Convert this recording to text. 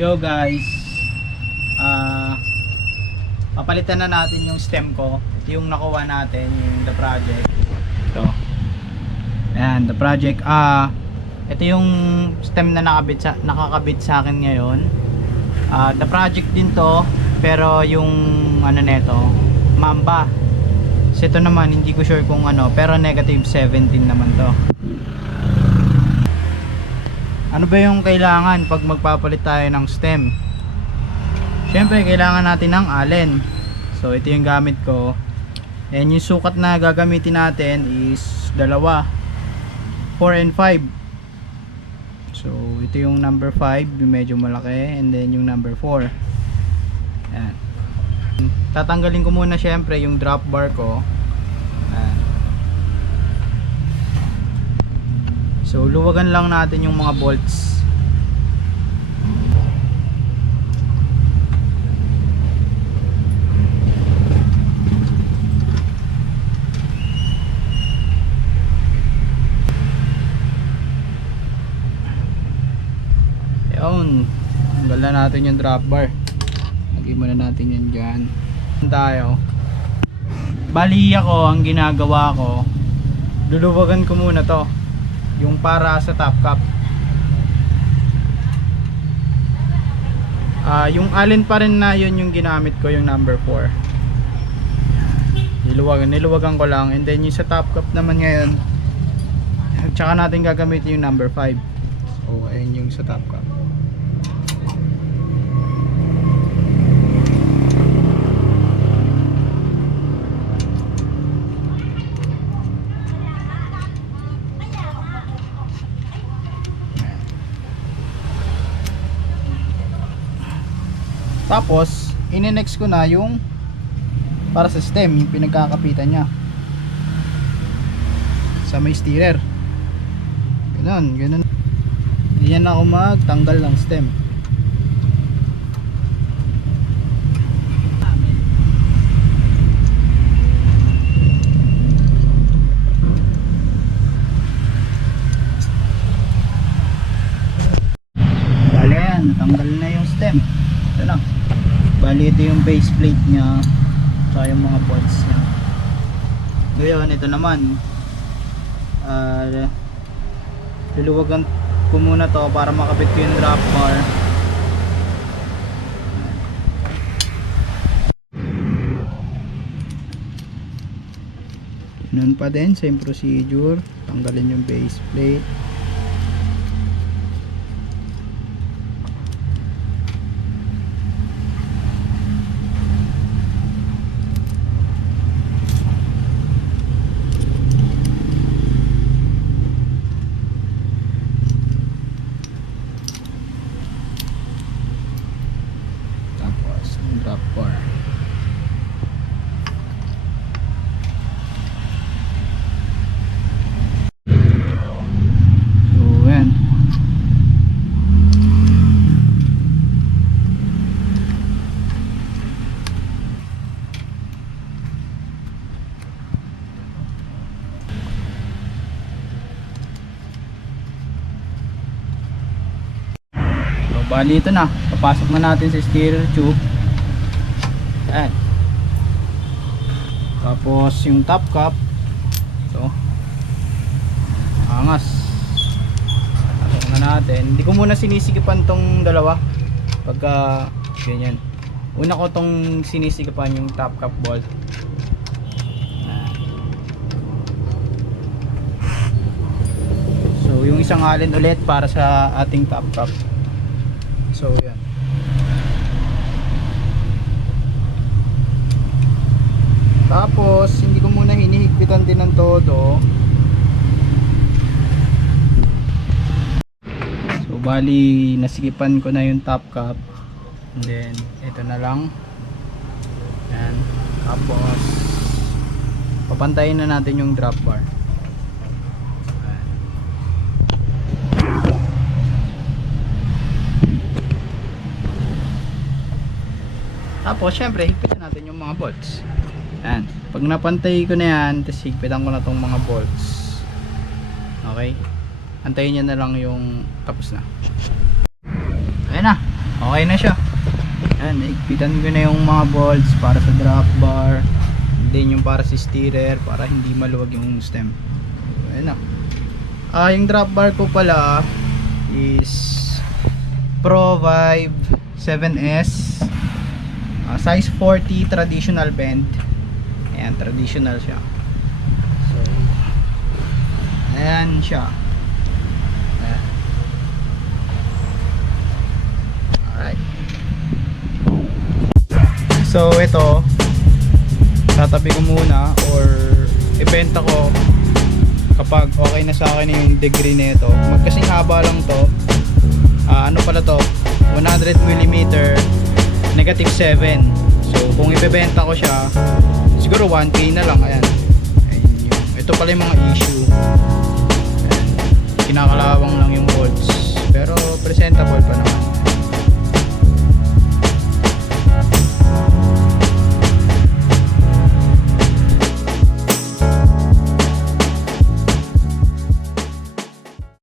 Yo guys, papalitan na natin yung stem ko. Ito yung nakuha natin, yung the project. Ito. Ayan, the project. Ito yung stem na nakakabit sa akin ngayon. The project din to, pero yung ano neto, Mamba. So ito naman, hindi ko sure kung ano, pero negative 17 naman to. Ano ba yung kailangan pag magpapalit tayo ng stem? Siyempre kailangan natin ng allen. So ito yung gamit ko. And yung sukat na gagamitin natin is dalawa, 4 and 5. So ito yung number 5, yung medyo malaki, and then yung number 4. Ayan. Tatanggalin ko muna siyempre yung drop bar ko. Ayan. So luwagan lang natin yung mga bolts. Ayun, tanggal na natin yung drop bar. Lagay muna natin yan dyan. Tayo. Bali ako, ang ginagawa ko, luluwagan ko muna to, yung para sa top cap. Yung allen pa rin na yun yung ginamit ko, yung number 4. Niluwagan ko lang, and then yung sa top cap naman ngayon, tsaka natin gagamitin yung number 5. So ayun yung sa top cap. Tapos, ine-next ko na yung para sa stem, yung pinagkakapitan niya sa may steerer. Ganun. Hindi na ako magtanggal ng stem. Bale yan, natanggal na yung stem. Ito na. Bali ito yung base plate nya, saka yung mga bolts nya. Ngayon ito naman, luluwagan ko muna to para makabit ko yung drop bar. Ganun pa din, same procedure. Tanggalin yung base plate. Drop bar. So yan. So bali ito na, papasok na natin sa steerer tube. Ayan. Tapos yung top cap, so angas, pasok na natin. Hindi ko muna sinisigapan tong dalawa pagka ganyan. Una ko tong sinisigapan yung top cap bolt. Ayan. So yung isang allen ulit para sa ating top cap. So yan. Tapos hindi ko muna hinihigpitan din ng todo. So bali nasigipan ko na yung top cap. And then ito na lang. Yan. Tapos papantayin na natin yung drop bar. Ayan. Tapos syempre higpitan natin yung mga bolts. Yan. Pag napantay ko na yan, tapos higpitan ko na tong mga bolts. Okay? Antayin nyo na lang yung tapos na. Ayan na. Okay na siya. Ayan, naigpitan ko na yung mga bolts para sa drop bar, din yung para sa steerer para hindi maluwag yung stem. Ayan na. Yung drop bar ko pala is Pro Vibe 7S, size 40 traditional bend. Ayan, traditional siya. So ayan siya. Ayan. Alright. So ito, tatabi ko muna or ibenta ko kapag okay na sa akin yung degree nito. Magkasing haba lang to. Ano pala to? 100mm negative 7. So kung ibebenta ko siya, siguro 1K na lang. Ayan. Ayan yung, ito pala yung mga issue. Ayan. Kinakalawang lang yung bolts. Pero presentable pa naman.